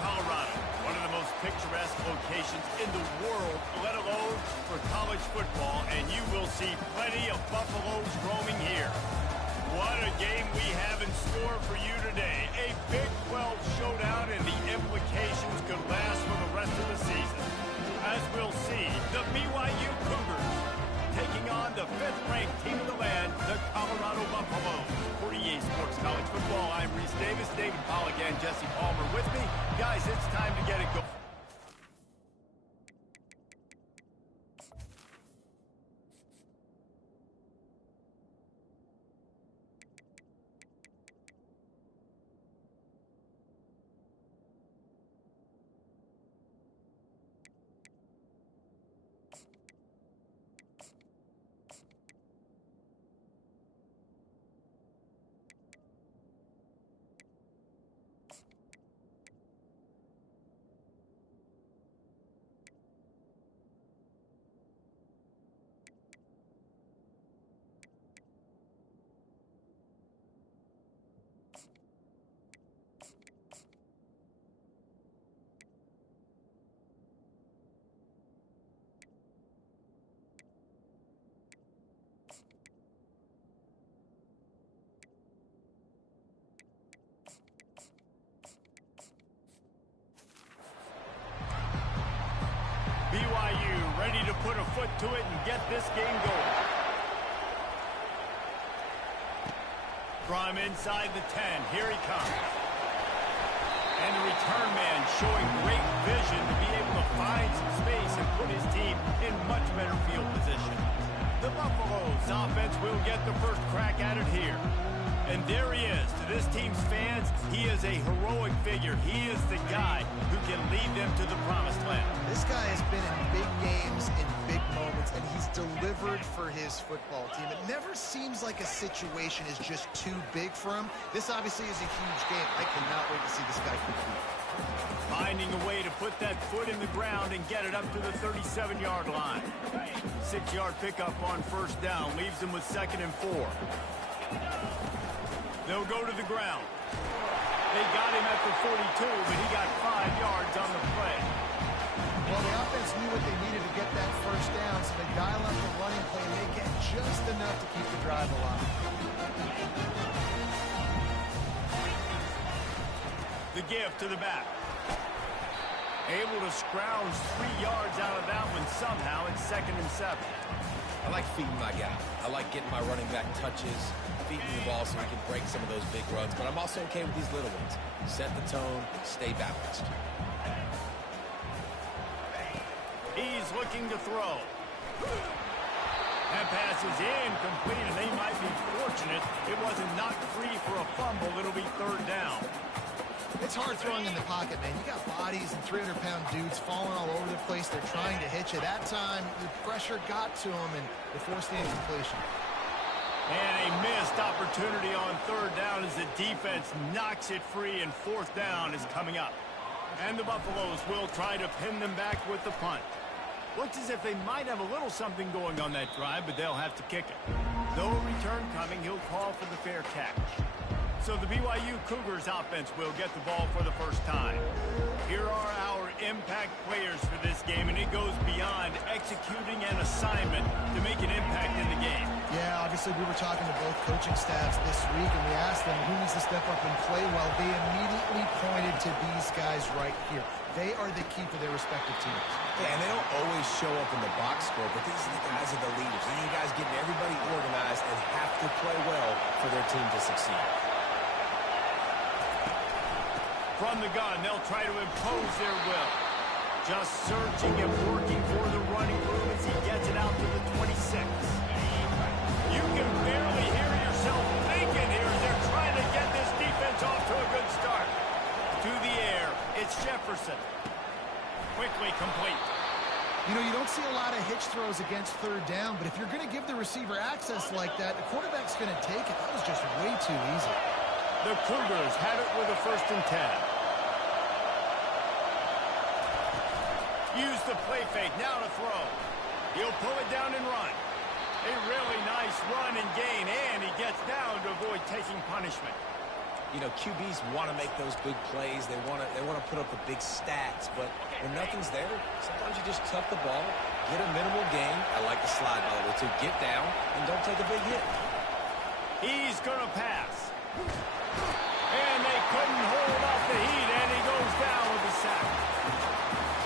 Colorado, one of the most picturesque locations in the world, let alone for college football, and you will see plenty of Buffaloes roaming here. What a game we have in store for you today. A Big 12 showdown, and the implications could last for the rest of the season. As we'll see, the BYU Cougars taking on the 5th-ranked team of the land, the Colorado Buffaloes. For EA Sports College Football, I'm Reese Davis, David Pollack, and Jesse Palmer with me. Guys, it's time to get it going. BYU ready to put a foot to it and get this game going. From inside the 10, here he comes. And the return man showing great vision to be able to find some space and put his team in much better field position. The Buffaloes offense will get the first crack at it here. And there he is. To this team's fans, he is a heroic figure. He is the guy who can lead them to the promised land. This guy has been in big games, in big moments, and he's delivered for his football team. It never seems like a situation is just too big for him. This obviously is a huge game. I cannot wait to see this guy compete. Finding a way to put that foot in the ground and get it up to the 37-yard line. 6-yard pickup on first down leaves him with 2nd and 4. They'll go to the ground. They got him at the 42, but he got 5 yards on the play. Well, the offense knew what they needed to get that first down, so they dial up the running play and they get just enough to keep the drive alive. The give to the back. Able to scrounge 3 yards out of that one somehow. It's 2nd and 7. I like feeding my guy. I like getting my running back touches, feeding the ball so he can break some of those big runs. But I'm also okay with these little ones. Set the tone, stay balanced. He's looking to throw. That pass is incomplete, and they might be fortunate it wasn't knocked free for a fumble. It'll be 3rd down. It's hard throwing in the pocket, man. You got bodies and 300-pound dudes falling all over the place. They're trying to hit you. That time, the pressure got to them, and they forced the incompletion. And a missed opportunity on 3rd down as the defense knocks it free, and 4th down is coming up. And the Buffaloes will try to pin them back with the punt. Looks as if they might have a little something going on that drive, but they'll have to kick it. No return coming, he'll call for the fair catch. So the BYU Cougars offense will get the ball for the first time. Here are our impact players for this game, and it goes beyond executing an assignment to make an impact in the game. Yeah, obviously we were talking to both coaching staffs this week, and we asked them who needs to step up and play well. They immediately pointed to these guys right here. They are the key for their respective teams. Yeah, and they don't always show up in the box score, but these are the guys are the leaders. These are the guys getting everybody organized and have to play well for their team to succeed. From the gun, they'll try to impose their will. Just searching and working for the running room as he gets it out to the 26. You can barely hear yourself thinking here as they're trying to get this defense off to a good start. To the air, it's Jefferson. Quickly complete. You know, you don't see a lot of hitch throws against 3rd down, but if you're going to give the receiver access like that, the quarterback's going to take it. That was just way too easy. The Cougars have it with a 1st and 10. Use the play fake, now to throw. He'll pull it down and run. A really nice run and gain, and he gets down to avoid taking punishment. You know, QBs want to make those big plays. They want to put up the big stats. But when nothing's there, sometimes you just tuck the ball, get a minimal gain. I like the slide, by the way, too. Get down and don't take a big hit. He's going to pass. And they couldn't hold off the heat, and he goes down with a sack.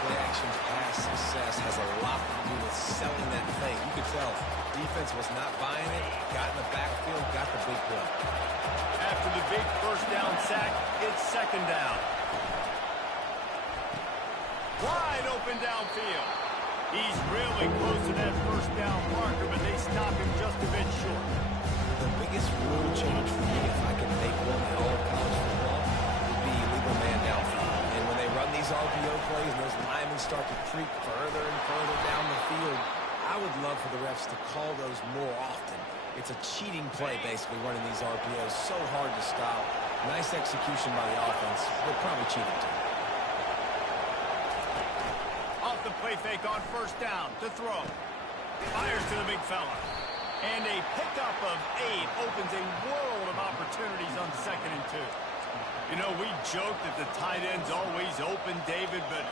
Play-action pass success has a lot to do with selling that play. You could tell defense was not buying it, got in the backfield, got the big play. After the big first down sack, it's second down. Wide open downfield. He's really close to that first down marker, but they stop him just a bit short. The biggest rule change for me, if I could make one in all of college football, would be leave a man downfield. And when they run these RPO plays and those linemen start to creep further and further down the field, I would love for the refs to call those more often. It's a cheating play, basically, running these RPOs. So hard to stop. Nice execution by the offense, but probably cheating too. Off the play fake on first down to throw. Fires to the big fella. And a pickup of 8 opens a world of opportunities on 2nd and 2. You know, we joke that the tight end's always open, David, but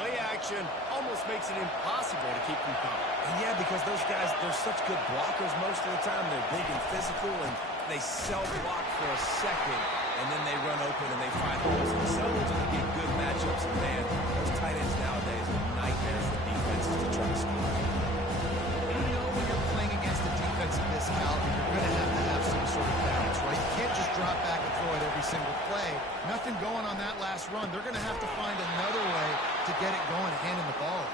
play action almost makes it impossible to keep them coming. And yeah, because those guys, they're such good blockers most of the time. They're big and physical, and they self-block for a second, and then they run open and they find holes themselves and they get good matchups. And man, those tight ends nowadays are nightmares for defenses to try to score. You know, when you're playing against a defense of this caliber, you're going to have some sort of balance, right? You can't just drop back and throw it every single play. Nothing going on that last run. They're going to have to find another way to get it going, handing the ball.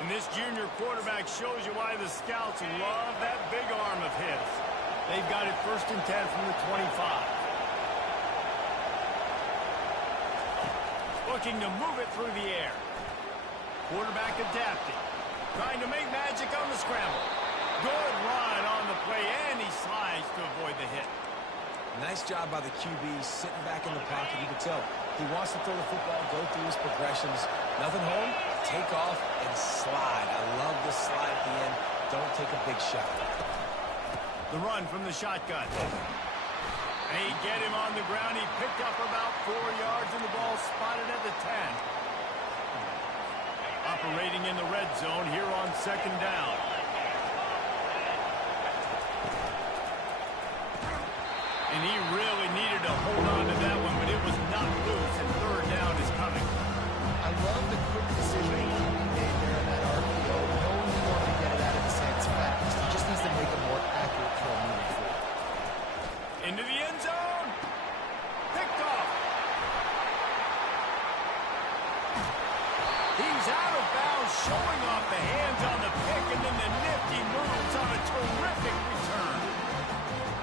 And this junior quarterback shows you why the scouts love that big arm of his. They've got it 1st and 10 from the 25. Looking to move it through the air. Quarterback adapting. Trying to make magic on the scramble. Good run on the play, and he slides to avoid the hit. Nice job by the QB, sitting back in the pocket. You can tell he wants to throw the football, go through his progressions. Nothing home, take off, and slide. I love the slide at the end. Don't take a big shot. The run from the shotgun. They get him on the ground. He picked up about 4 yards, and the ball spotted at the 10. Operating in the red zone here on 2nd down. And he really needed to hold on to that one, but it was not loose, and 3rd down is coming. I love the quick decision he made there in that RPO. Knowing he wanted to get it out of his hands fast. He just needs to make a more accurate throw moving forward. Into the end zone. Picked off. He's out of bounds, showing off the hands on the pick, and then the nifty moves on a terrific return.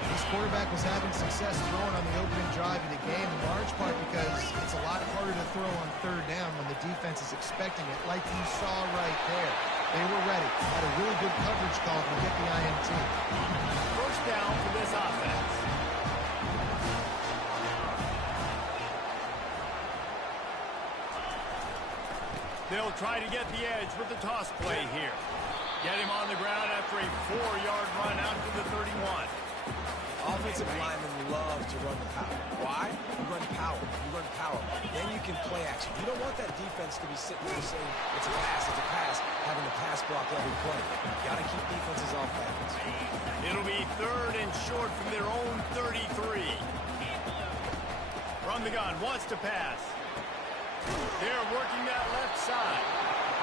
This quarterback was having success throwing on the opening drive of the game, in large part because it's a lot harder to throw on 3rd down when the defense is expecting it, like you saw right there. They were ready. Had a really good coverage call to get the INT. 1st down for this offense. They'll try to get the edge with the toss play here. Get him on the ground after a 4-yard run out to the 31. Offensive linemen love to run the power. Why? You run power. You run power. Then you can play action. You don't want that defense to be sitting there saying, it's a pass, having to pass block every play. You got to keep defenses off balance. It'll be 3rd and short from their own 33. From the gun, wants to pass. They're working that left side.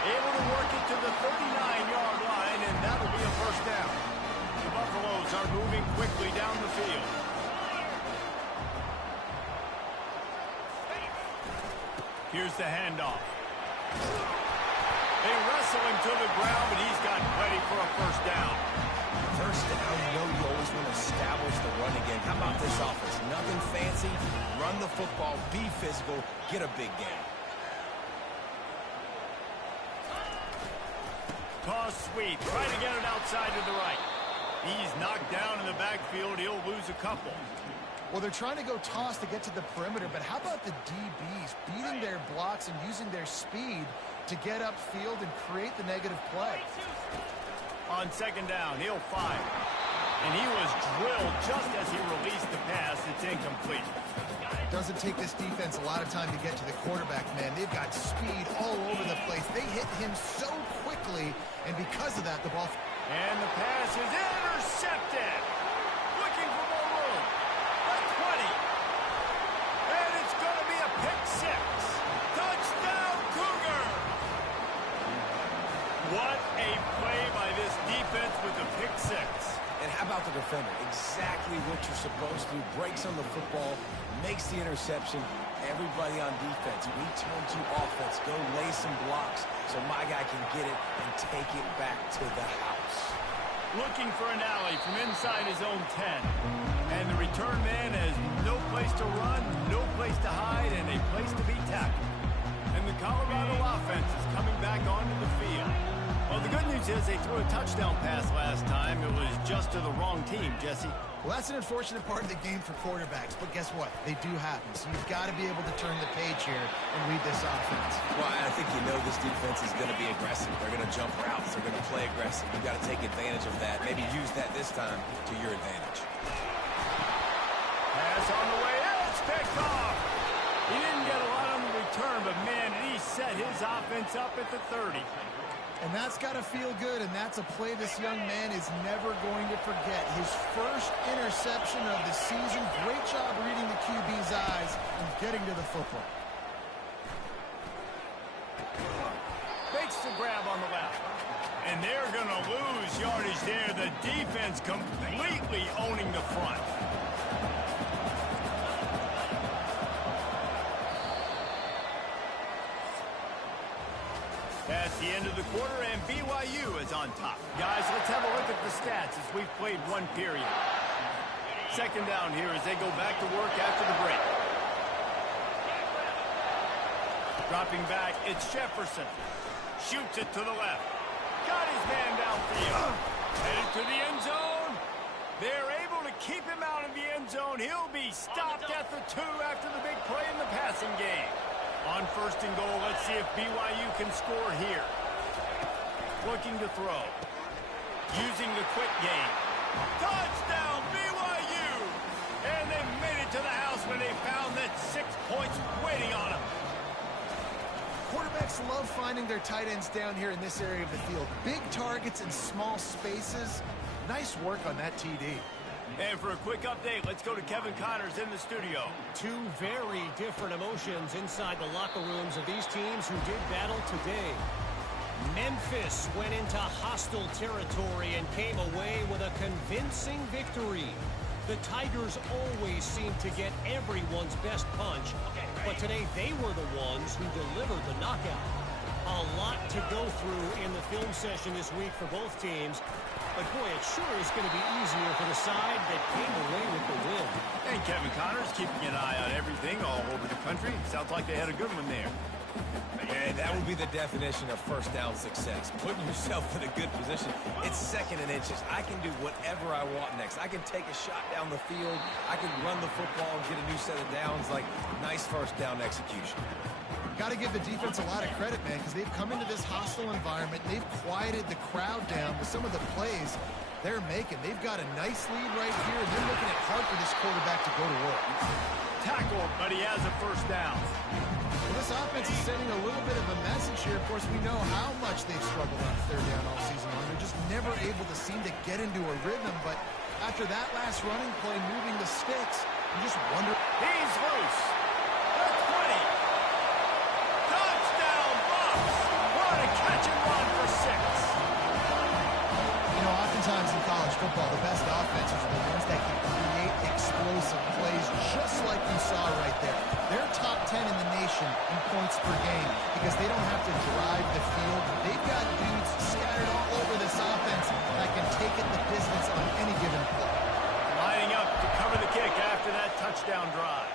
Able to work it to the 39-yard line, and that'll be a 1st down. The Buffaloes are moving quickly down the field. Here's the handoff. They wrestle him to the ground, but he's got plenty for a 1st down. 1st down, you always want to establish the run again. How about this offense? Nothing fancy. Run the football, be physical, get a big gain. Toss sweep. Try to get it outside to the right. He's knocked down in the backfield. He'll lose a couple. Well, they're trying to go toss to get to the perimeter, but how about the DBs beating their blocks and using their speed to get upfield and create the negative play? On 2nd down, he'll fire. And he was drilled just as he released the pass. It's incomplete. Doesn't take this defense a lot of time to get to the quarterback, man. They've got speed all over the place. They hit him so quickly, and because of that, the ball... And the pass is intercepted. Looking for more room. At 20. And it's going to be a pick six. Touchdown, Cougar. What a play by this defense with the pick six. And how about the defender? Exactly what you're supposed to. Breaks on the football, makes the interception. Everybody on defense, we turn to offense. Go lay some blocks so my guy can get it and take it back to the house. Looking for an alley from inside his own 10. And the return man has no place to run, no place to hide, and a place to be tackled. And the Colorado offense is coming back onto the field. Well, the good news is they threw a touchdown pass last time. It was just to the wrong team, Jesse. Well, that's an unfortunate part of the game for quarterbacks, but guess what? They do happen. So you've got to be able to turn the page here and read this offense. Well, I think you know this defense is going to be aggressive. They're going to jump routes. They're going to play aggressive. You've got to take advantage of that. Maybe use that this time to your advantage. Pass on the way out. It's picked off. He didn't get a lot on the return, but, man, did he set his offense up at the 30. And that's got to feel good, and that's a play this young man is never going to forget. His first interception of the season. Great job reading the QB's eyes and getting to the football. Fakes the grab on the left. And they're going to lose yardage there. The defense completely owning the front. That's the end of the quarter, and BYU is on top. Guys, let's have a look at the stats as we've played one period. Second down here as they go back to work after the break. Dropping back, it's Jefferson. Shoots it to the left. Got his man downfield. Headed to the end zone. They're able to keep him out of the end zone. He'll be stopped at the 2 after the big play in the passing game. On first and goal, let's see if BYU can score here. Looking to throw. Using the quick game. Touchdown, BYU! And they made it to the house when they found that 6 points waiting on them. Quarterbacks love finding their tight ends down here in this area of the field. Big targets in small spaces. Nice work on that TD. And for a quick update, let's go to Kevin Connors in the studio. Two very different emotions inside the locker rooms of these teams who did battle today. Memphis went into hostile territory and came away with a convincing victory. The Tigers always seem to get everyone's best punch, but today they were the ones who delivered the knockout. A lot to go through in the film session this week for both teams. But, boy, it sure is going to be easier for the side that came away with the win. And Kevin Connors keeping an eye on everything all over the country. Sounds like they had a good one there. And that would be the definition of first down success. Putting yourself in a good position. It's second and inches. I can do whatever I want next. I can take a shot down the field. I can run the football and get a new set of downs. Like, nice first down execution. Got to give the defense a lot of credit, man, because they've come into this hostile environment. They've quieted the crowd down with some of the plays they're making. They've got a nice lead right here, and they're making it hard for this quarterback to go to work. Tackled, but he has a first down. Well, this offense is sending a little bit of a message here. Of course, we know how much they've struggled on third down all season long. They're just never able to seem to get into a rhythm, but after that last running play, moving the sticks, you just wonder. He's loose. The 20. Catch and run for 6. You know, oftentimes in college football, the best offenses are the ones that can create explosive plays, just like you saw right there. They're top 10 in the nation in points per game because they don't have to drive the field. They've got dudes scattered all over this offense that can take it the distance on any given play. Lining up to cover the kick after that touchdown drive.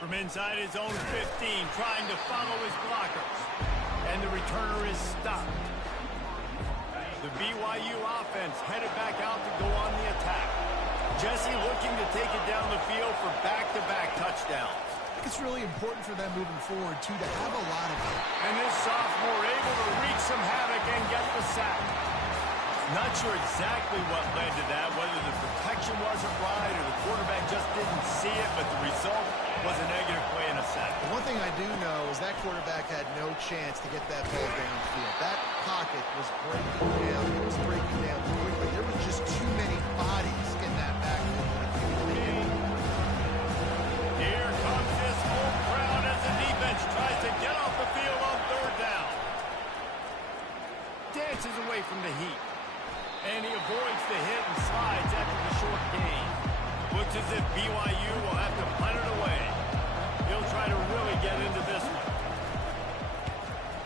From inside his own 15, trying to follow his blockers. And the returner is stopped. The BYU offense headed back out to go on the attack. Jesse looking to take it down the field for back-to-back touchdowns. I think it's really important for them moving forward, too, to have a lot of it. And this sophomore able to wreak some havoc and get the sack. Not sure exactly what led to that, whether the protection wasn't right or the quarterback just didn't see it, but the result was a negative play in a sack. One thing I do know is that quarterback had no chance to get that ball downfield. That pocket was breaking down. It was breaking down quickly. There were just too many bodies in that backfield. Here comes this home crowd as the defense tries to get off the field on third down. Dances away from the heat. And he avoids the hit and slides after the short gain. Looks as if BYU will have to punt it away. He'll try to really get into this one.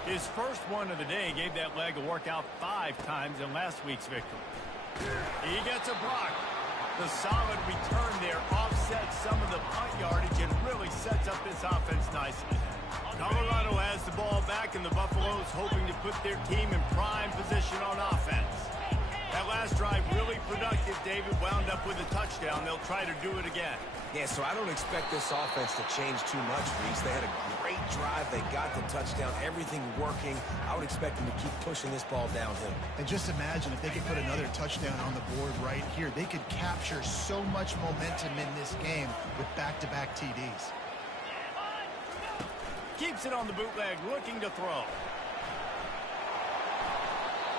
His first one of the day gave that leg a workout 5 times in last week's victory. He gets a block. The solid return there offsets some of the punt yardage and really sets up this offense nicely. Colorado has the ball back, and the Buffaloes hoping to put their team in prime position on offense. That last drive really productive. David wound up with a touchdown. They'll try to do it again. Yeah, so I don't expect this offense to change too much, Reese. They had a great drive. They got the touchdown. Everything working. I would expect them to keep pushing this ball downhill. And just imagine if they could put another touchdown on the board right here. They could capture so much momentum in this game with back-to-back TDs. Keeps it on the bootleg, looking to throw.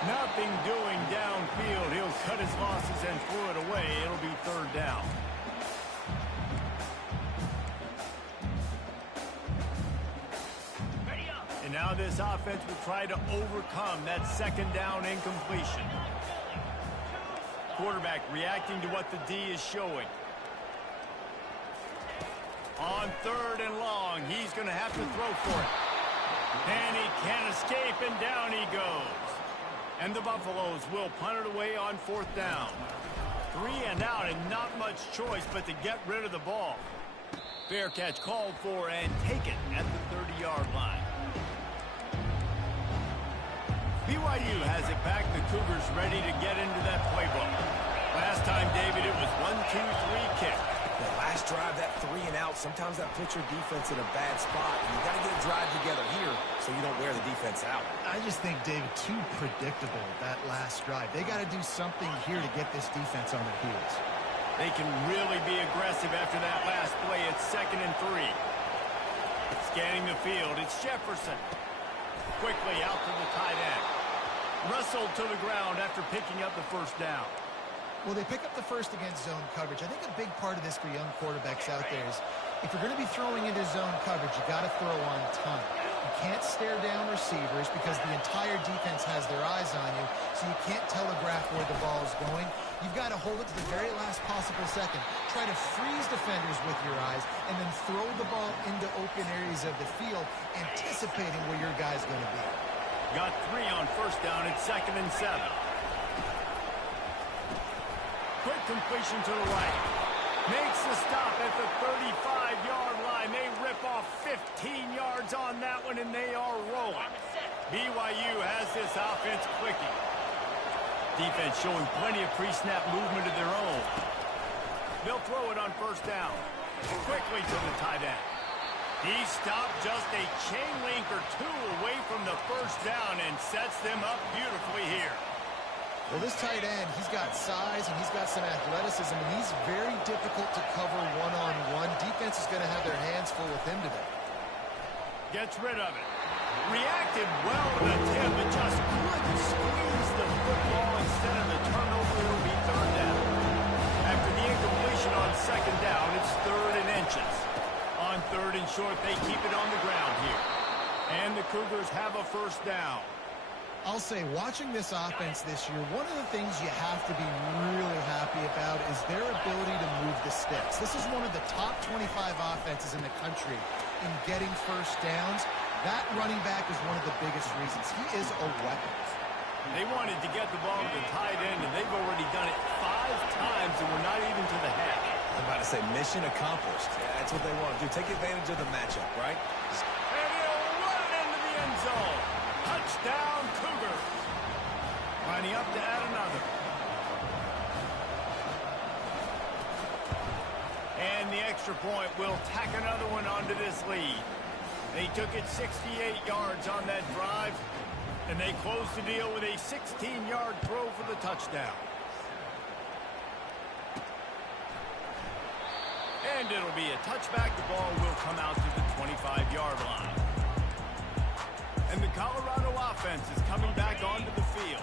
Nothing doing downfield. He'll cut his losses and throw it away. It'll be third down. And now this offense will try to overcome that second down incompletion. Quarterback reacting to what the D is showing. On third and long, he's going to have to throw for it. And he can't escape, and down he goes. And the Buffaloes will punt it away on fourth down. 3 and out, and not much choice but to get rid of the ball. Fair catch called for, and take it at the 30-yard line. BYU has it back. The Cougars ready to get into that playbook. Last time, David, it was 1-2-3 kick. The last drive, that 3 and out, sometimes that puts your defense in a bad spot. And you got to get a drive together here so you don't wear the defense out. I just think, David, too predictable, that last drive. They got to do something here to get this defense on their heels. They can really be aggressive after that last play. It's 2nd and 3. Scanning the field, it's Jefferson. Quickly out to the tight end. Wrestled to the ground after picking up the first down. Well, they pick up the first against zone coverage. I think a big part of this for young quarterbacks out there is if you're going to be throwing into zone coverage, you got to throw on time. You can't stare down receivers because the entire defense has their eyes on you, so you can't telegraph where the ball is going. You've got to hold it to the very last possible second. Try to freeze defenders with your eyes and then throw the ball into open areas of the field, anticipating where your guy's going to be. Got 3 on first down. It's 2nd and 7. Quick completion to the right. Makes the stop at the 35-yard line. They rip off 15 yards on that one, and they are rolling. BYU has this offense clicking. Defense showing plenty of pre-snap movement of their own. They'll throw it on first down. Quickly to the tight end. He stopped just a chain link or 2 away from the first down and sets them up beautifully here. Well, this tight end, he's got size and he's got some athleticism, and he's very difficult to cover one-on-one. Defense is going to have their hands full with him today. Gets rid of it. Reacted well to the tip, but just couldn't squeeze the football instead of the turnover. It'll be third down. After the incompletion on second down, it's 3rd and inches. On 3rd and short, they keep it on the ground here. And the Cougars have a first down. I'll say, watching this offense this year, one of the things you have to be really happy about is their ability to move the sticks. This is one of the top 25 offenses in the country in getting first downs. That running back is one of the biggest reasons. He is a weapon. They wanted to get the ball to the tight end, and they've already done it 5 times, and we're not even to the half. I'm about to say mission accomplished. Yeah, that's what they want to do. Take advantage of the matchup, right? And he'll run it into the end zone. Touchdown, Cougars. Lining up to add another. And the extra point will tack another one onto this lead. They took it 68 yards on that drive. And they close the deal with a 16-yard throw for the touchdown. And it'll be a touchback. The ball will come out to the 25-yard line. And the Colorado offense is coming back onto the field.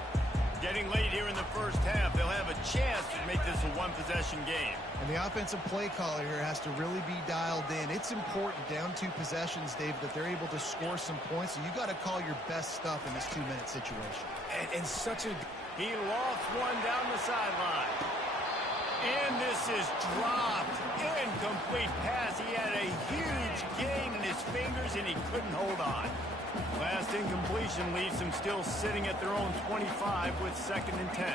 Getting late here in the first half, they'll have a chance to make this a one-possession game. And the offensive play caller here has to really be dialed in. It's important down 2 possessions, Dave, that they're able to score some points. So you got to call your best stuff in this 2-minute situation. And such a... He lofts one down the sideline. And this is dropped. Incomplete pass. He had a huge gain in his fingers, and he couldn't hold on. Last incompletion leaves them still sitting at their own 25 with 2nd and 10.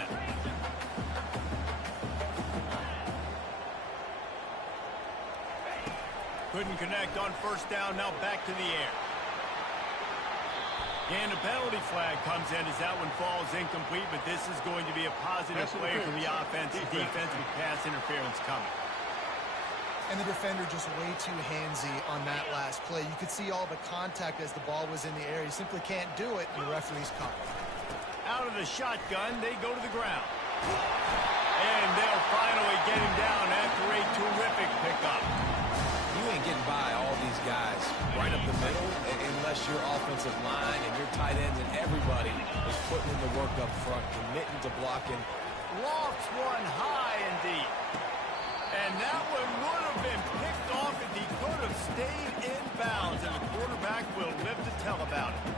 Couldn't connect on first down. Now back to the air. And a penalty flag comes in as that one falls incomplete, but this is going to be a positive play from the offense. Defense with pass interference coming. And the defender just way too handsy on that last play. You could see all the contact as the ball was in the air. He simply can't do it, and the referee's caught. Out of the shotgun, they go to the ground. And they'll finally get him down after a terrific pickup. You ain't getting by all these guys right up the middle unless your offensive line and your tight ends and everybody is putting in the work up front, committing to blocking. Lofts one high and deep. And that one would have been picked off if he could have stayed in bounds, and the quarterback will live to tell about it.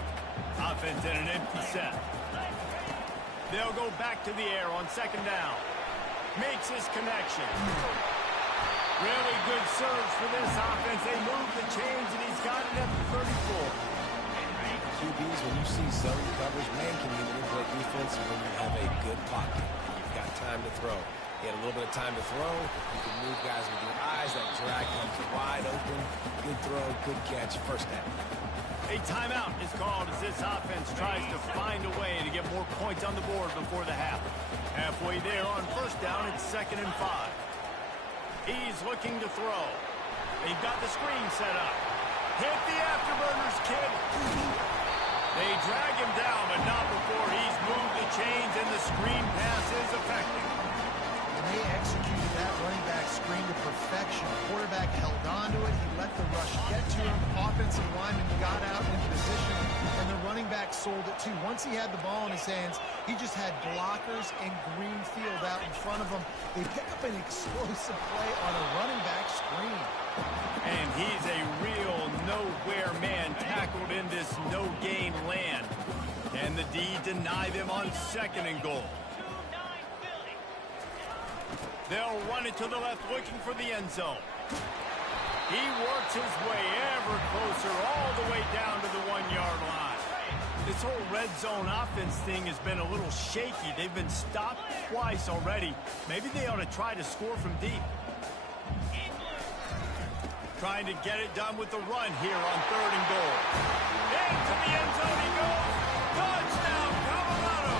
Offense in an empty set. They'll go back to the air on 2nd down. Makes his connection. Really good surge for this offense. They move the chains, and he's got it at the 34. QBs, when you see zone coverage, man, can you manipulate defense when you have a good pocket. You've got time to throw. You had a little bit of time to throw. You can move guys with your eyes. That drag comes wide open. Good throw, good catch, first down. A timeout is called as this offense tries to find a way to get more points on the board before the half. Halfway there on first down, it's 2nd and 5. He's looking to throw. They've got the screen set up. Hit the afterburners, kid. They drag him down, but not before he's moved the chains and the screen pass is effective. And they executed that running back screen to perfection. Quarterback held on to it. He let the rush get to him. Offensive lineman got out in position, and the running back sold it too. Once he had the ball in his hands, he just had blockers and green field out in front of him. They pick up an explosive play on a running back screen. And he's a real nowhere man tackled in this no-gain land. And the D deny them on 2nd and goal. They'll run it to the left, looking for the end zone. He works his way ever closer, all the way down to the 1-yard line. This whole red zone offense thing has been a little shaky. They've been stopped twice already. Maybe they ought to try to score from deep. Trying to get it done with the run here on 3rd and goal. Into the end zone he goes. Touchdown, Colorado!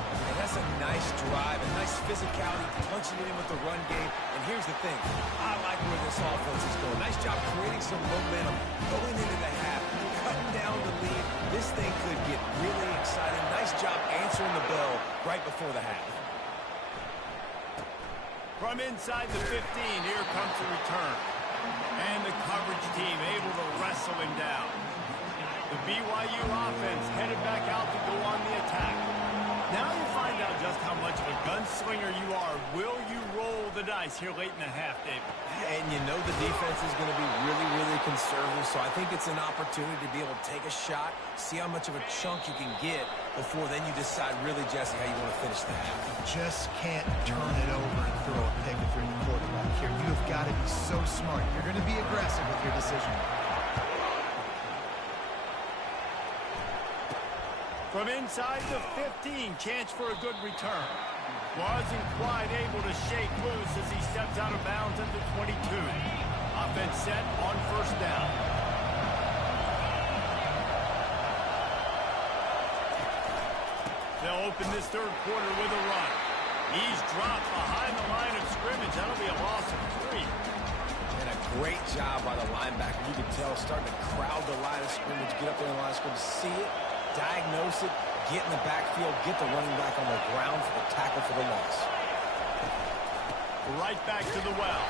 And that's a nice drive, a nice physicality, punching it in with the run game. And here's the thing. I like where this offense is going. Nice job creating some momentum, going into the half, cutting down the lead. This thing could get really exciting. Nice job answering the bell right before the half. From inside the 15, here comes the return. And the coverage team able to wrestle him down. The BYU offense headed back out to go on the attack. Now you find out just how much of a gunslinger you are. Will you roll the dice here late in the half, David? And you know the defense is going to be really, really conservative, so I think it's an opportunity to be able to take a shot, see how much of a chunk you can get before then you decide really, Jesse, how you want to finish the half. You just can't turn it over and throw a pick if you're the quarterback here. You have got to be so smart. You're going to be aggressive with your decision. From inside the 15, chance for a good return. Wasn't quite able to shake loose as he steps out of bounds at the 22. Offense set on first down. They'll open this 3rd quarter with a run. He's dropped behind the line of scrimmage. That'll be a loss of 3. And a great job by the linebacker. You can tell starting to crowd the line of scrimmage, get up there in the line of scrimmage, see it, diagnose it, get in the backfield, get the running back on the ground for the tackle for the loss. Right back to the well.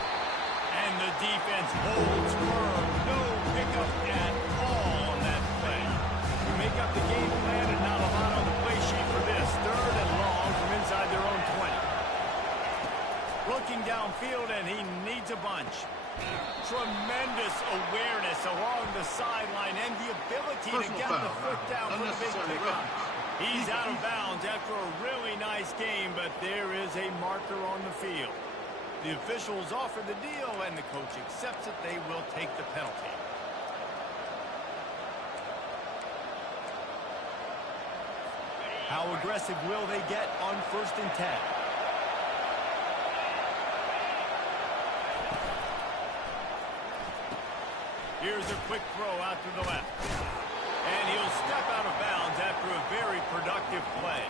And the defense holds firm. No pickup at all on that play. You make up the game plan and not a lot on the play sheet for this. 3rd and long from inside their own 20. Looking downfield, and he needs a bunch. Tremendous awareness along the sideline and the ability to get the foot down for the big pickup. He's out of bounds after a really nice game, but there is a marker on the field. The officials offer the deal, and the coach accepts it. They will take the penalty. How aggressive will they get on 1st and 10? Here's a quick throw out to the left. And he'll step out of bounds after a very productive play.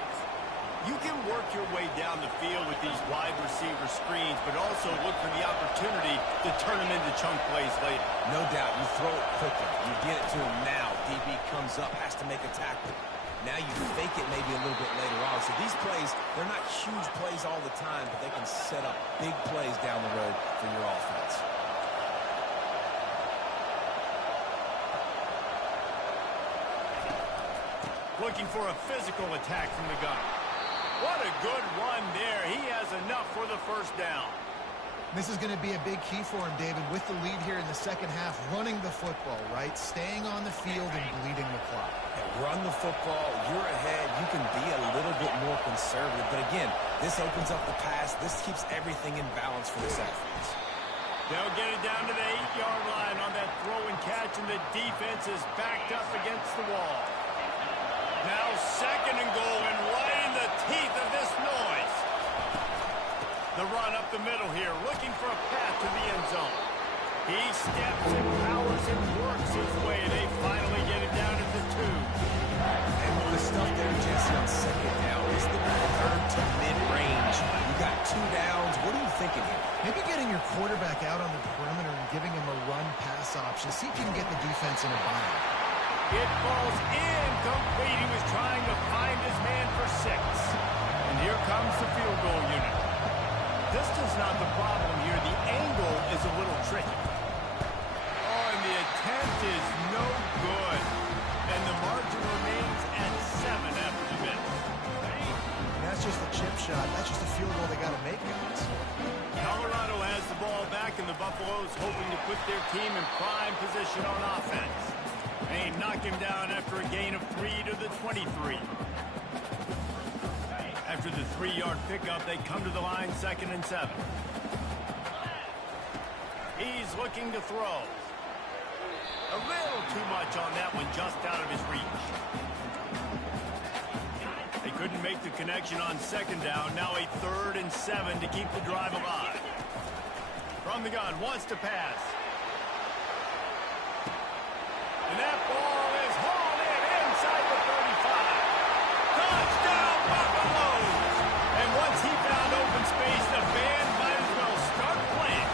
You can work your way down the field with these wide receiver screens, but also look for the opportunity to turn them into chunk plays later. No doubt, you throw it quickly. You get it to him now. DB comes up, has to make a tackle. Now you fake it maybe a little bit later on. So these plays, they're not huge plays all the time, but they can set up big plays down the road for your offense. Looking for a physical attack from the gun. What a good run there. He has enough for the 1st down. This is going to be a big key for him, David, with the lead here in the 2nd half, running the football, right? Staying on the field and bleeding the clock. Run the football, you're ahead, you can be a little bit more conservative. But again, this opens up the pass. This keeps everything in balance for this offense. They'll get it down to the 8-yard line on that throw and catch, and the defense is backed up against the wall. Now 2nd and goal, and right in the teeth of this noise. The run up the middle here, looking for a path to the end zone. He steps and powers and works his way. They finally get it down at the 2. And the stuff there, Jesse, on 2nd down is the 3rd to mid-range. You got 2 downs. What are you thinking here? Maybe getting your quarterback out on the perimeter and giving him a run-pass option. See if you can get the defense in a bind. It falls incomplete. He was trying to find his man for 6. And here comes the field goal unit. Distance not the problem here. The angle is a little tricky. Oh, and the attempt is no good. And the margin remains at 7 after the miss. And that's just a chip shot. That's just a field goal they got to make, guys. Colorado has the ball back, and the Buffaloes hoping to put their team in prime position on offense. They knock him down after a gain of 3 to the 23. After the 3-yard pickup, they come to the line 2nd and 7. He's looking to throw. A little too much on that one, just out of his reach. They couldn't make the connection on 2nd down. Now a 3rd and 7 to keep the drive alive. From the gun, wants to pass. And that ball is hauled in inside the 35. Touchdown, Buffaloes! And once he found open space, the band might as well start playing.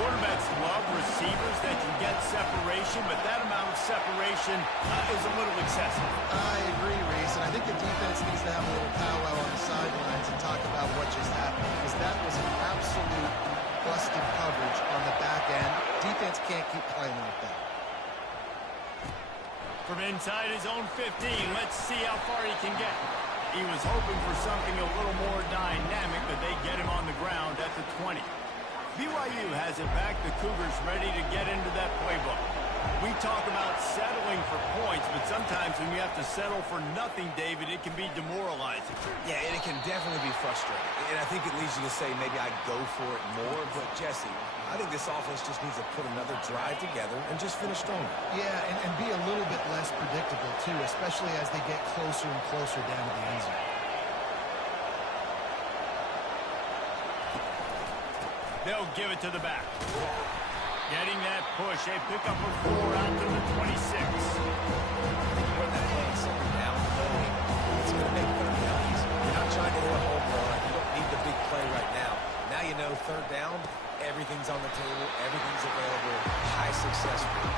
Quarterbacks love receivers that can get separation, but that amount of separation is a little excessive. I agree, Reese, and I think the defense needs to have a little powwow on the sidelines and talk about what just happened, because that was an absolute busted coverage on the back end. Defense can't keep playing like that. From inside his own 15, let's see how far he can get. He was hoping for something a little more dynamic, but they get him on the ground at the 20. BYU has it back. The Cougars ready to get into that playbook. We talk about settling for points, but sometimes when you have to settle for nothing, David, it can be demoralizing. Yeah, and it can definitely be frustrating. And I think it leads you to say maybe I'd go for it more. But, Jesse, I think this offense just needs to put another drive together and just finish stronger. Yeah, and be a little bit less predictable, too, especially as they get closer and closer down to the end zone. They'll give it to the back. Getting that push, a pickup of 4 out to the 26. Put that play second down, knowing it's going to make third down easy. You're not trying to hit a home run. You don't need the big play right now. Now you know 3rd down, everything's on the table, everything's available, high success rate.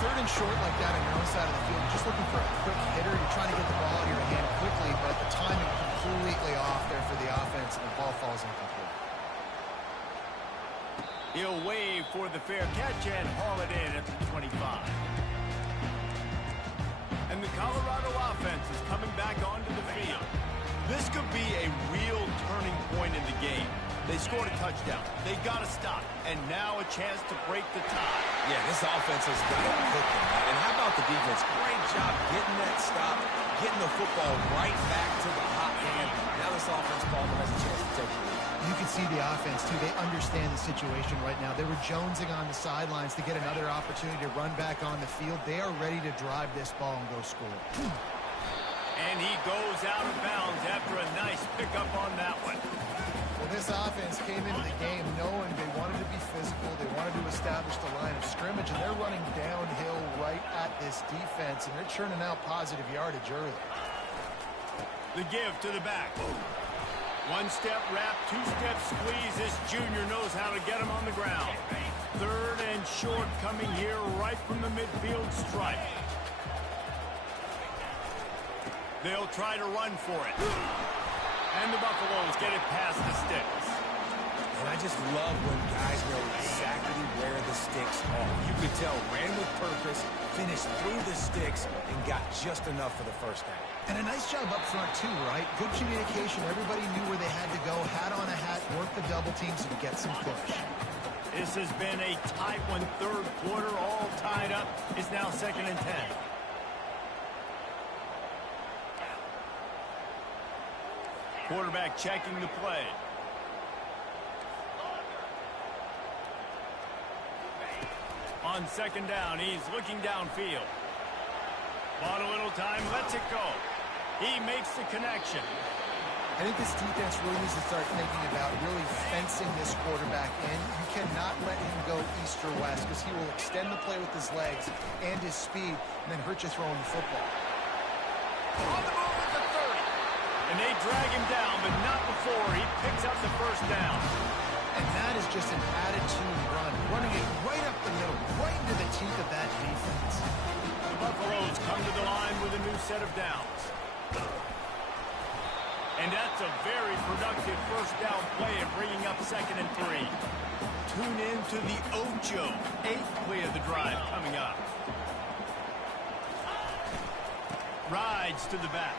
Third and short like that on your own side of the field, you're just looking for a quick hitter. You're trying to get the ball out of your hand quickly, but the timing completely off there for the offense, and the ball falls incomplete. He'll wave for the fair catch and haul it in at the 25. And the Colorado offense is coming back onto the field. This could be a real turning point in the game. They scored a touchdown. They got to stop. And now a chance to break the tie. Yeah, this offense has got it cooking, man. And how about the defense? Great job getting that stop, getting the football right back to the hot hand. Now this offense, Palmer, has a chance to take the lead. You can see the offense, too. They understand the situation right now. They were jonesing on the sidelines to get another opportunity to run back on the field. They are ready to drive this ball and go score. And he goes out of bounds after a nice pickup on that one. Well, this offense came into the game knowing they wanted to be physical. They wanted to establish the line of scrimmage, and they're running downhill right at this defense, and they're churning out positive yardage early. The give to the back. One-step wrap, two-step squeeze. This junior knows how to get him on the ground. Third and short coming here right from the midfield stripe. They'll try to run for it. And the Buffaloes get it past the sticks. And I just love when guys know exactly where the sticks are. You could tell, ran with purpose, finished through the sticks, and got just enough for the first down. And a nice job up front, too, right? Good communication. Everybody knew where they had to go. Hat on a hat, work the double teams, and get some push. This has been a tight one. Third quarter, all tied up. It's now 2nd and 10. Quarterback checking the play. On 2nd down, he's looking downfield. Bought a little time, lets it go. He makes the connection. I think this defense really needs to start thinking about really fencing this quarterback in. You cannot let him go east or west because he will extend the play with his legs and his speed and then hurt you throwing the football. On the move at the 30. And they drag him down, but not before he picks up the first down. And that is just an attitude run, running it right up the middle, right into the teeth of that defense. The Buffaloes come to the line with a new set of downs. And that's a very productive first down play and bringing up 2nd and 3. Tune in to the Ocho, 8th play of the drive coming up. Rides to the back.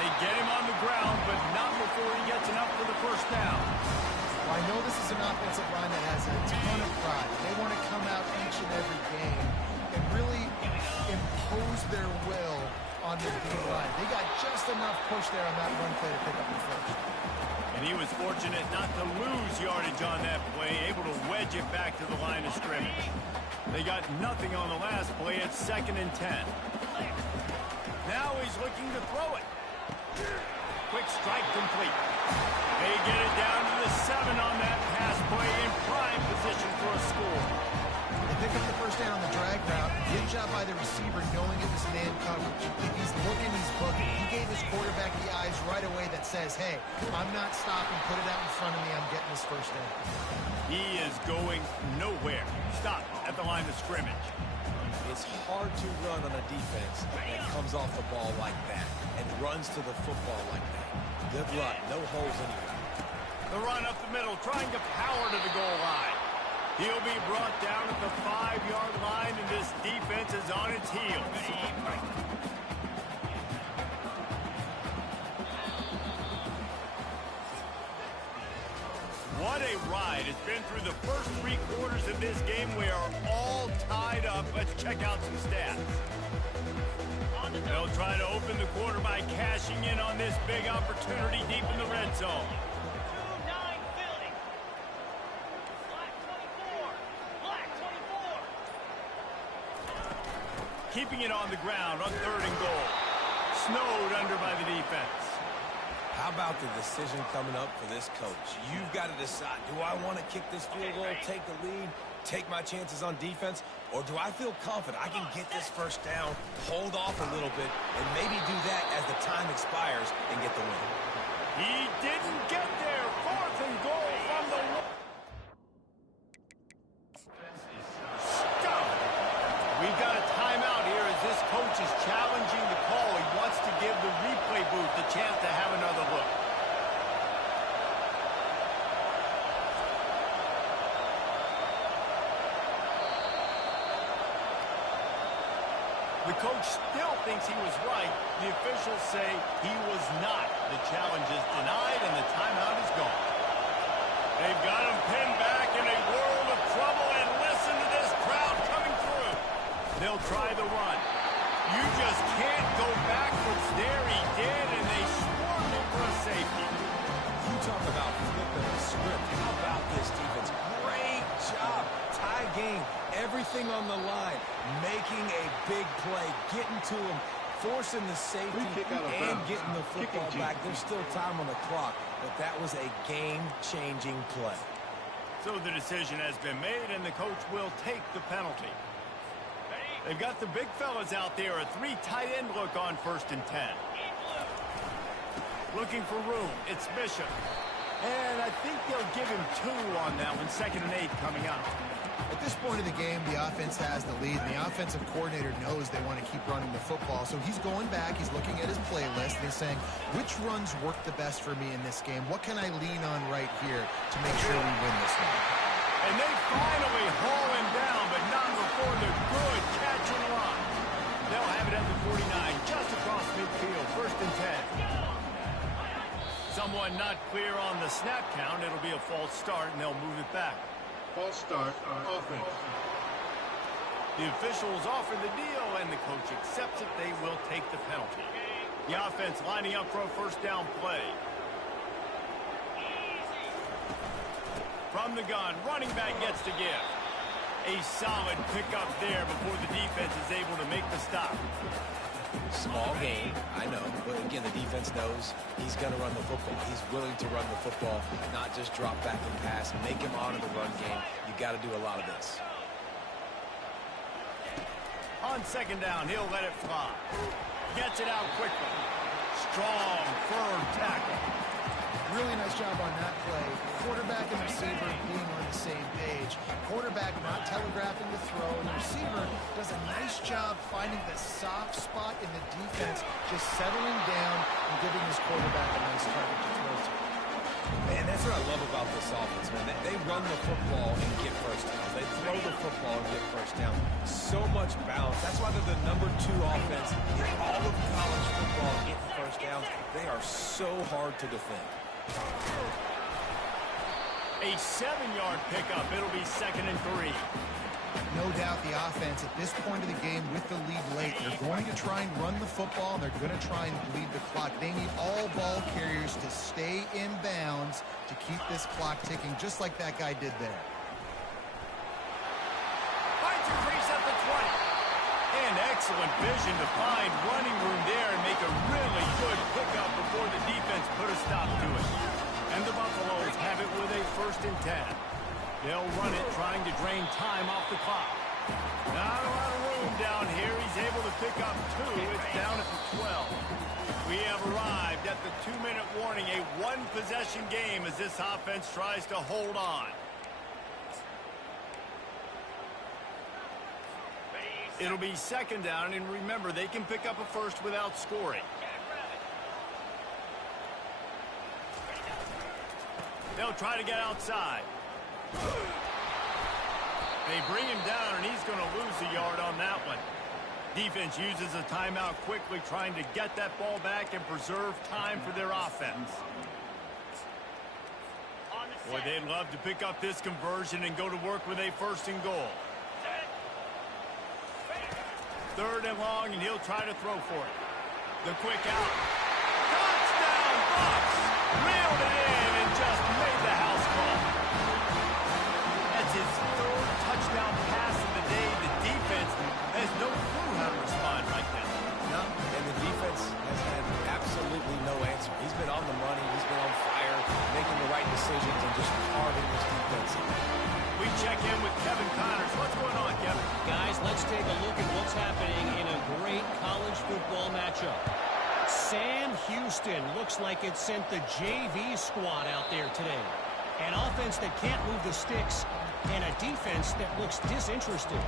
They get him on the ground, but not before he gets enough for the first down. Well, I know this is an offensive line that has a ton of pride. They want to come out each and every game and really impose their will on the D-line. They got just enough push there on that run play to pick up the first. And he was fortunate not to lose yardage on that play, able to wedge it back to the line of scrimmage. They got nothing on the last play at 2nd and 10. Now he's looking to throw it. Quick strike complete. They get it down to the 7 on that pass play in prime position for a score. They pick up the first down on the drag route. Good job by the receiver knowing it was man coverage. If he's looking, he's booking. He gave his quarterback the eyes right away that says, hey, I'm not stopping. Put it out in front of me. I'm getting this first down. He is going nowhere. Stop at the line of scrimmage. It's hard to run on a defense that comes off the ball like that and runs to the football like that. Good luck. No holes anywhere. The run up the middle, trying to power to the goal line. He'll be brought down at the 5-yard line, and this defense is on its heels. What a ride. It's been through the first 3 quarters of this game. We are all tied up. Let's check out some stats. They'll try to open the quarter by cashing in on this big opportunity deep in the red zone. Keeping it on the ground on 3rd and goal. Snowed under by the defense. How about the decision coming up for this coach? You've got to decide, do I want to kick this field goal, take the lead, take my chances on defense, or do I feel confident I can get this first down, hold off a little bit, and maybe do that as the time expires and get the win? He didn't get there. 4th and goal from the... Stop. chance to have another look. The coach still thinks he was right. The officials say he was not. The challenge is denied, and the timeout is gone. They've got him pinned back in a world of trouble, and listen to this crowd coming through. They'll try the run. You just can't go backwards there. He did, and they swarmed him for a safety. You talk about flipping the script. How about this defense? Great job. Tie game. Everything on the line. Making a big play. Getting to him. Forcing the safety and getting the football back. There's still time on the clock, but that was a game-changing play. So the decision has been made, and the coach will take the penalty. They've got the big fellas out there. A 3 tight end look on 1st and 10. Looking for room. It's Bishop. And I think they'll give him 2 on that one. 2nd and 8 coming up. At this point of the game, the offense has the lead, and the offensive coordinator knows they want to keep running the football. So he's going back, he's looking at his playlist, and he's saying, which runs work the best for me in this game? What can I lean on right here to make sure we win this one? And they finally haul him down, but not before the good catch and run. They'll have it at the 49, just across midfield, 1st and 10. Someone not clear on the snap count. It'll be a false start, and they'll move it back. False start on offense. The officials offer the deal, and the coach accepts it. They will take the penalty. The offense lining up for a 1st down play. From the gun, running back gets to give. A solid pickup there before the defense is able to make the stop. Small game, I know, but again, the defense knows he's going to run the football. He's willing to run the football, not just drop back and pass, make him honor the run game. You got to do a lot of this. On 2nd down, he'll let it fly. Gets it out quickly. Strong, firm tackle. Really nice job on that play. Quarterback and receiver being on the same page. Quarterback not telegraphing the throw, and the receiver does a nice job finding the soft spot in the defense, just settling down and giving his quarterback a nice target to throw to. Man, that's what I love about this offense, man. They run the football and get 1st downs. They throw the football and get 1st down. So much balance. That's why they're the #2 offense in all of college football, getting 1st downs. They are so hard to defend. A 7-yard pickup. It'll be 2nd and 3. No doubt the offense at this point of the game with the lead late, they're going to try and run the football, and they're going to try and bleed the clock. They need all ball carriers to stay in bounds to keep this clock ticking, just like that guy did there. Finds a crease at the 20. And excellent vision to find running room there and make a really good pickup before the defense put a stop to it. And the Buffaloes have it with a 1st and 10. They'll run it, trying to drain time off the clock. Not a lot of room down here. He's able to pick up 2. It's down at the 12. We have arrived at the 2-minute warning, a 1-possession game as this offense tries to hold on. It'll be 2nd down, and remember, they can pick up a 1st without scoring. They'll try to get outside. They bring him down, and he's going to lose a yard on that one. Defense uses a timeout quickly, trying to get that ball back and preserve time for their offense. Boy, they'd love to pick up this conversion and go to work with a 1st and goal. 3rd and long, and he'll try to throw for it. The quick out. Touchdown, Bucks! Reeled it in and just made the house call. That's his 3rd touchdown pass of the day. The defense has no clue how to respond right now. No, and the defense has had absolutely no answer. He's been on the money. He's been on fire, making the right decisions and just carving this defense. We check in with Kevin Connors. What's going on, Kevin? Guys, let's take a look at what's happening in a great college football matchup. Sam Houston looks like it sent the JV squad out there today. An offense that can't move the sticks and a defense that looks disinterested.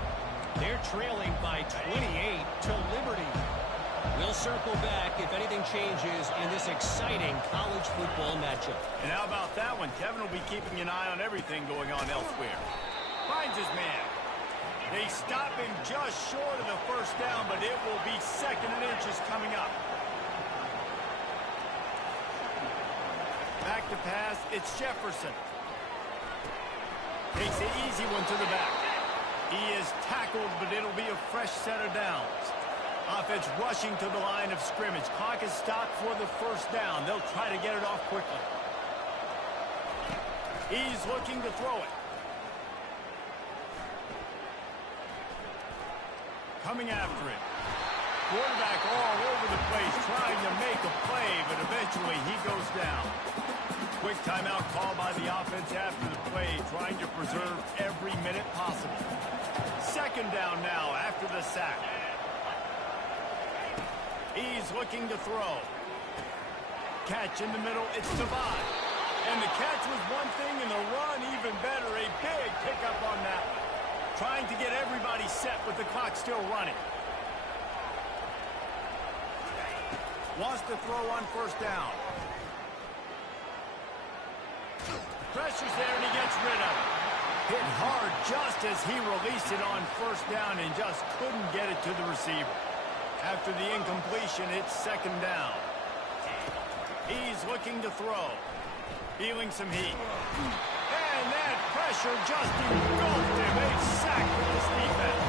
They're trailing by 28 to Liberty. We'll circle back if anything changes in this exciting college football matchup. And how about that one? Kevin will be keeping an eye on everything going on elsewhere. Finds his man. They stop him just short of the first down, but it will be 2nd and inches coming up. Back to pass, it's Jefferson. Takes the easy one to the back. He is tackled, but it'll be a fresh set of downs. Offense rushing to the line of scrimmage. Clock is stopped for the first down. They'll try to get it off quickly. He's looking to throw it. Coming after it. Quarterback all over the place trying to make a play, but eventually he goes down. Quick timeout call by the offense after the play, trying to preserve every minute possible. 2nd down now after the sack. He's looking to throw. Catch in the middle, it's Devon. And the catch was one thing, and the run even better. A big pickup on that one. Trying to get everybody set with the clock still running. Wants to throw on first down. Pressure's there, and he gets rid of it. Hit hard just as he released it on first down and just couldn't get it to the receiver. After the incompletion, it's 2nd down. He's looking to throw. Feeling some heat. And that pressure just engulfed him. A sack for this defense.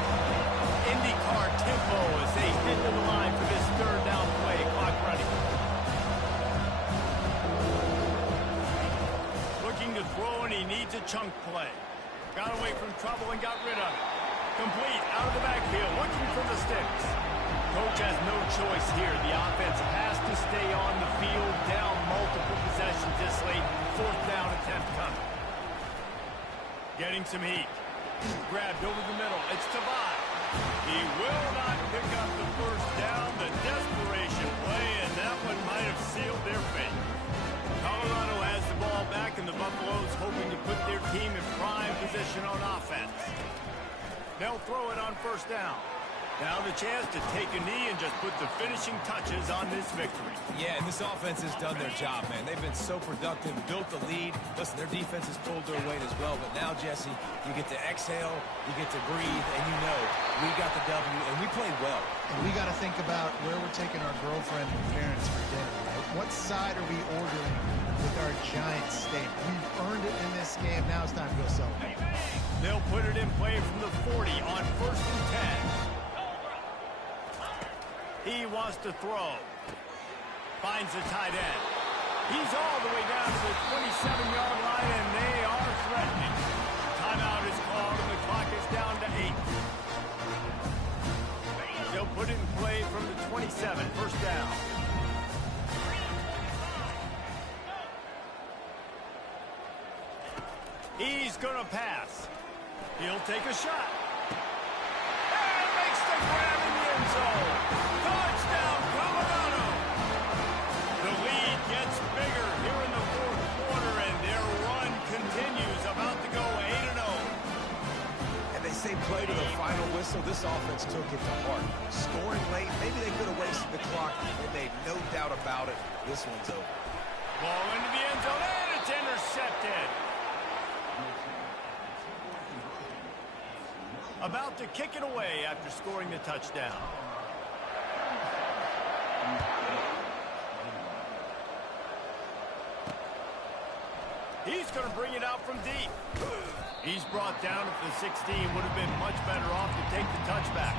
IndyCar tempo as they head to the line for this 3rd down play. Clock running. Looking to throw, and he needs a chunk play. Got away from trouble and got rid of it. Complete out of the backfield. Looking for the sticks. Coach has no choice here. The offense has to stay on the field, down multiple possessions this late. 4th down attempt coming. Getting some heat. Grabbed over the middle. It's Devon. He will not pick up the first down. The desperation play, and that one might have sealed their fate. Colorado has the ball back, and the Buffaloes hoping to put their team in prime position on offense. They'll throw it on first down. Now the chance to take a knee and just put the finishing touches on this victory. Yeah, and this offense has done their job, man. They've been so productive, built the lead. Listen, their defense has pulled their weight as well. But now, Jesse, you get to exhale, you get to breathe, and you know we got the W, and we played well. And we got to think about where we're taking our girlfriend and parents for dinner, right? What side are we ordering with our giant steak? We've earned it in this game. Now it's time to go celebrate. They'll put it in play from the 40 on 1st and 10. He wants to throw. Finds the tight end. He's all the way down to the 27-yard line, and they are threatening. Timeout is called, and the clock is down to 8. They'll put it in play from the 27, 1st down. He's going to pass. He'll take a shot. And makes the grab in the end zone. Touchdown, Colorado. The lead gets bigger here in the 4th quarter, and their run continues, about to go 8-0. And they say play to the final whistle. This offense took it to heart. Scoring late, maybe they could have wasted the clock. They made no doubt about it. This one's over. Ball into the end zone, and it's intercepted. About to kick it away after scoring the touchdown. He's going to bring it out from deep. He's brought down at the 16. Would have been much better off to take the touchback.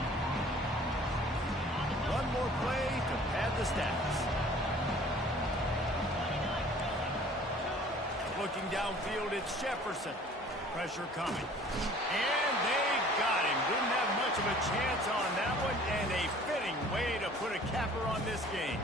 One more play to pad the stats. Looking downfield, it's Jefferson. Pressure coming. And they got him. Didn't have much of a chance on that one, and a fitting way to put a capper on this game.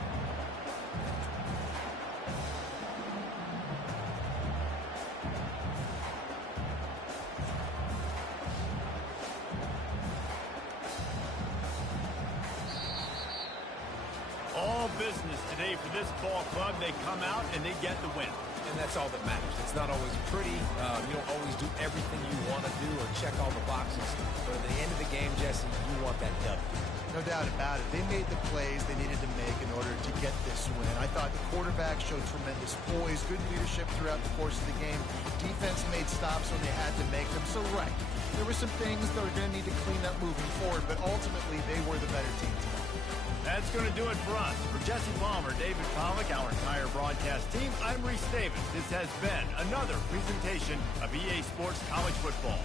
All business today for this ball club. They come out and they get the win. And that's all that matters. It's not always pretty. You don't always do everything you want to do or check all the boxes. But at the end of the game, Jesse, you want that W. No doubt about it. They made the plays they needed to make in order to get this win. I thought the quarterback showed tremendous poise, good leadership throughout the course of the game. Defense made stops when they had to make them. So, right, there were some things that were going to need to clean up moving forward, but ultimately they were the better team tonight. That's going to do it for us. For Jesse Palmer, David Pollack, our entire broadcast team, I'm Reese Davis. This has been another presentation of EA Sports College Football.